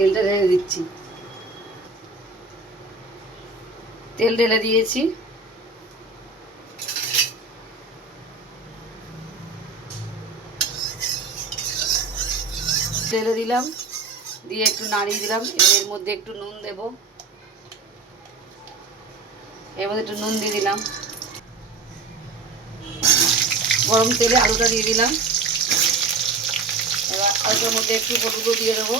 তেলটা ঢেলে দিচ্ছি। তেল ঢেলে দিয়েছি। ঢেলে দিলাম, দিয়ে একটু নাড়িয়ে দিলাম। এর মধ্যে একটু নুন দেব, এর মধ্যে একটু নুন দিয়ে দিলাম। গরম তেলে আলুটা দিয়ে দিলাম। এবার আলুটার মধ্যে একটু হলুদ দিয়ে দেবো।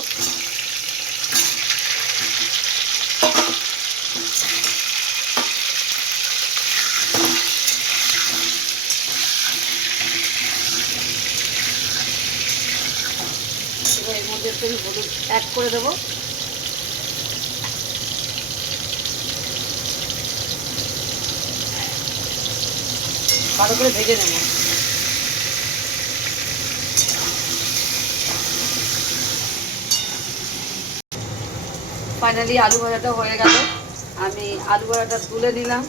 এবার এর মধ্যে একটু হলুদ অ্যাড করে দেবো। ভালো করে ভেজে নেব। ফাইনালি আলু ভাজাটা হয়ে গেল। আমি আলু ভাজাটা তুলে নিলাম।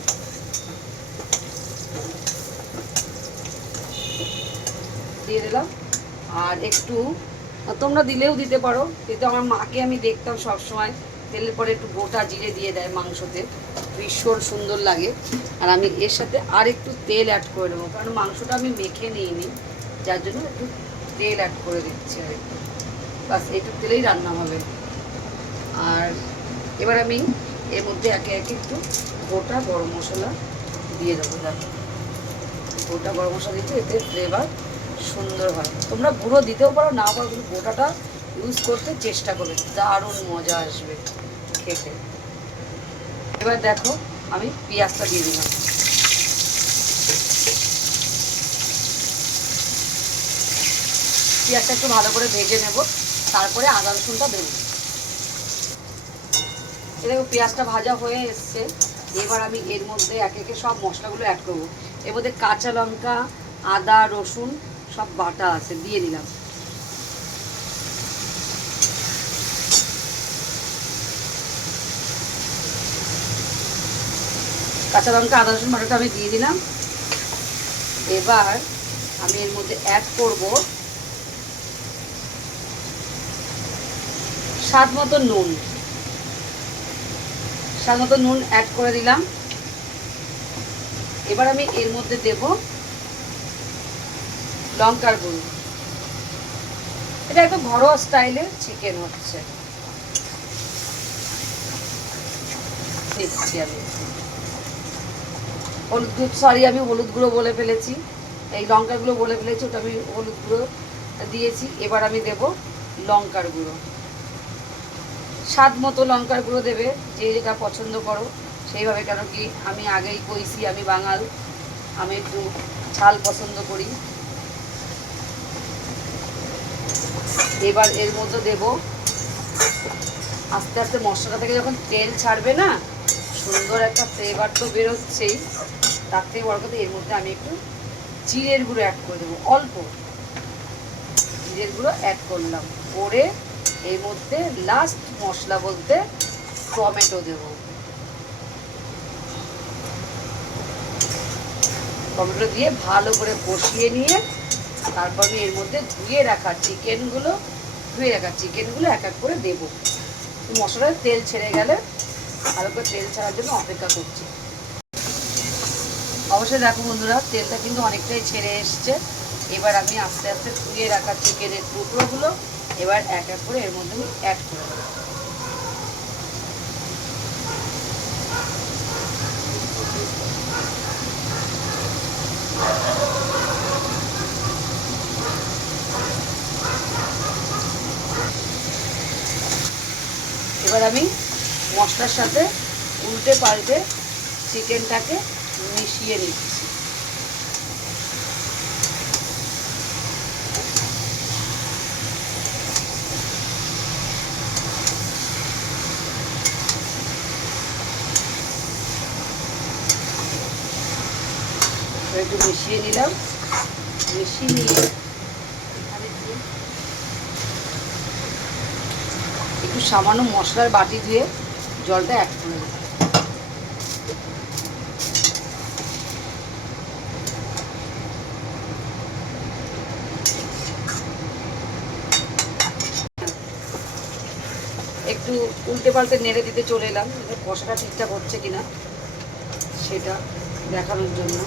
দিয়ে দিলাম। আর একটু তোমরা দিলেও দিতে পারো, কিন্তু আমার মাকে আমি দেখতাম সবসময় তেলের পরে একটু গোটা জিরে দিয়ে দেয় মাংসতে, ভীষণ সুন্দর লাগে। আর আমি এর সাথে আর একটু তেল অ্যাড করে দেবো, কারণ মাংসটা আমি মেখে নিইনি, যার জন্য একটু তেল অ্যাড করে দিচ্ছি। আর একটু বাস একটু তেলেই রান্না হবে। আর এবার আমি এর মধ্যে একে একে একটু গোটা গরম মশলা দিয়ে দেবো। দেখো, গোটা গরম মশলা দিতে এতে ফ্লেভার সুন্দর হয়। তোমরা গুঁড়ো দিতেও পারো, না পারো, কিন্তু গোটাটা ইউজ করতে চেষ্টা করবে, দারুণ মজা আসবে খেতে। এবার দেখো আমি পেঁয়াজটা দিয়ে দিলাম। পেঁয়াজটা একটু ভালো করে ভেজে নেব, তারপরে আদা রসুনটা দেবো। দেখো পেঁয়াজটা ভাজা হয়ে এসছে। এবার আমি এর মধ্যে একে একে সব মশলাগুলো অ্যাড করবো। এর মধ্যে কাঁচা লঙ্কা, আদা, রসুন সব বাটা আছে, দিয়ে দিলাম। কাঁচা লঙ্কা, আদা, রসুন বাটাটা আমি দিয়ে দিলাম। এবার আমি এর মধ্যে অ্যাড করব স্বাদ মতো নুন। স্বাদ মতো নুন অ্যাড করে দিলাম। এবার আমি এর মধ্যে দেব লঙ্কার গুঁড়ো। এটা একটু ঘরোয়া স্টাইলের চিকেন হচ্ছে, দিচ্ছি আমি হলুদ গুঁড়ো। সরি, আমি হলুদ গুঁড়ো বলে ফেলেছি, এই লঙ্কার গুঁড়ো বলে ফেলেছি, ওটা আমি হলুদ গুঁড়ো দিয়েছি। এবার আমি দেব লঙ্কার গুঁড়ো, স্বাদ মতো লঙ্কার গুঁড়ো দেবে, যে যেটা পছন্দ করো সেইভাবে। কেন কি আমি আগেই কইছি আমি বাঙাল, আমি একটু ঝাল পছন্দ করি। এবার এর মধ্যে দেব আস্তে আস্তে মশলাটা থেকে যখন তেল ছাড়বে না, সুন্দর একটা ফ্লেভার তো বেরোচ্ছেই, তার থেকে বড় কথা এর মধ্যে আমি একটু জিরের গুঁড়ো অ্যাড করে দেবো। অল্প জিরের গুঁড়ো অ্যাড করলাম, করে এর মধ্যে লাস্ট মশলা বলতে টমেটো দেব। টমেটো দিয়ে ভালো করে কষিয়ে নিয়ে তারপর আমি এর মধ্যে ধুয়ে রাখা চিকেনগুলো এক এক করে দেবো। মশলার তেল ছেড়ে গেলে ভালো করে তেল ছাড়ার জন্য অপেক্ষা করছি। অবশ্যই দেখো বন্ধুরা, তেলটা কিন্তু অনেকটাই ছেড়ে এসছে। এবার আমি আস্তে আস্তে ধুয়ে রাখা চিকেনের টুকরোগুলো এবার এক এক করে এর মধ্যে আমি অ্যাড করে দেবো। এবার আমি মশলার সাথে উল্টে পাল্টে চিকেনটাকে মিশিয়ে নিচ্ছি। একটু মিশিয়ে নিলাম। মিশিয়ে নিয়ে একটু সামান্য মশলার বাটি ধুয়ে জলটা অ্যাড করে দিলাম। একটু উল্টে পাল্টে নেড়ে দিতে চলে এলাম, কষাটা ঠিকঠাক হচ্ছে কিনা সেটা দেখানোর জন্য।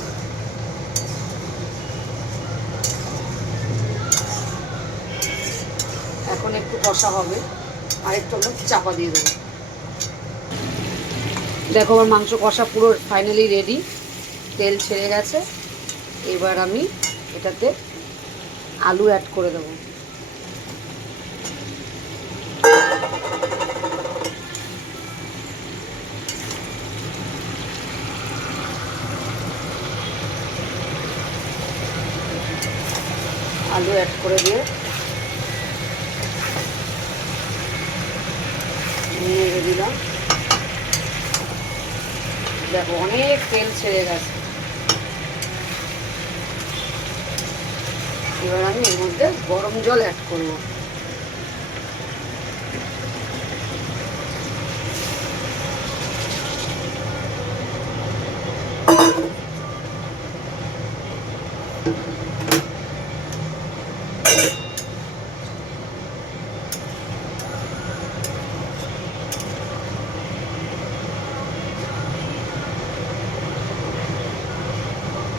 এখন একটু কষা হবে, আর একটু আমরা চাপা দিয়ে দেবো। দেখো আমার মাংস কষা পুরো ফাইনালি রেডি, তেল ছেড়ে গেছে। এবার আমি এটাতে আলু অ্যাড করে দেবো। আলু অ্যাড করে দিয়ে নেড়ে দিলাম। দেখো অনেক তেল ছেড়ে গেছে। এবার আমি এর মধ্যে গরম জল অ্যাড করব।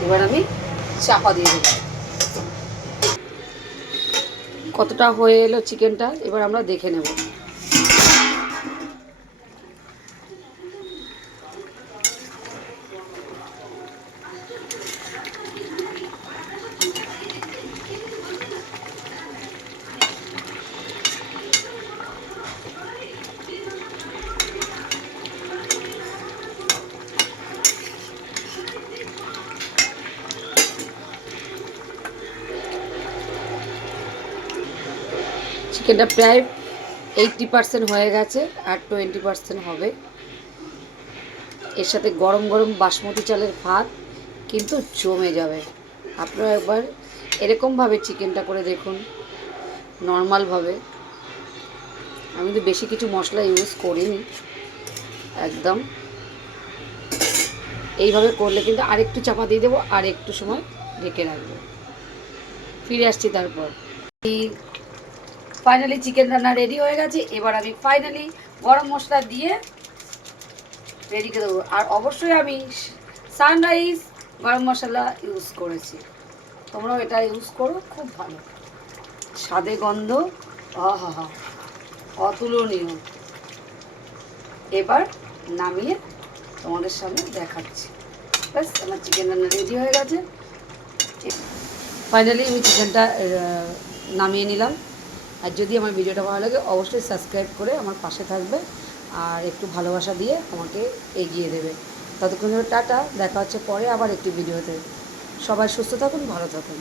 এবার আমি চাপা দিয়ে দেব। কতটা হয়ে এলো চিকেনটা এবার আমরা দেখে নেব। চিকেনটা প্রায় 80% হয়ে গেছে, আর 20% হবে। এর সাথে গরম গরম বাসমতি চালের ভাত কিন্তু জমে যাবে। আপনারা একবার এরকমভাবে চিকেনটা করে দেখুন, নর্মালভাবে। আমি তো বেশি কিছু মশলা ইউজ করিনি, একদম এইভাবে করলে কিন্তু আরেকটু চাপা দিয়ে দেবো, আর একটু সময় ঢেকে রাখবো। ফিরে আসছি তারপর। ফাইনালি চিকেন রান্না রেডি হয়ে গেছে। এবার আমি ফাইনালি গরম মশলা দিয়ে রেডি করে দেবো। আর অবশ্যই আমি সানরাইজ গরম মশলা ইউজ করেছি, তোমরাও এটা ইউজ করো, খুব ভালো স্বাদে গন্ধ, আহা অতুলনীয়। এবার নামিয়ে তোমাদের সামনে দেখাচ্ছি। ব্যাস আমার চিকেন রান্না রেডি হয়ে গেছে। ফাইনালি আমি চিকেনটা নামিয়ে নিলাম। আর যদি আমার ভিডিওটা ভালো লাগে অবশ্যই সাবস্ক্রাইব করে আমার পাশে থাকবে, আর একটু ভালোবাসা দিয়ে আমাকে এগিয়ে দেবে। ততক্ষণ টাটা, দেখা হচ্ছে পরে আবার একটি ভিডিওতে। সবাই সুস্থ থাকুন, ভালো থাকুন।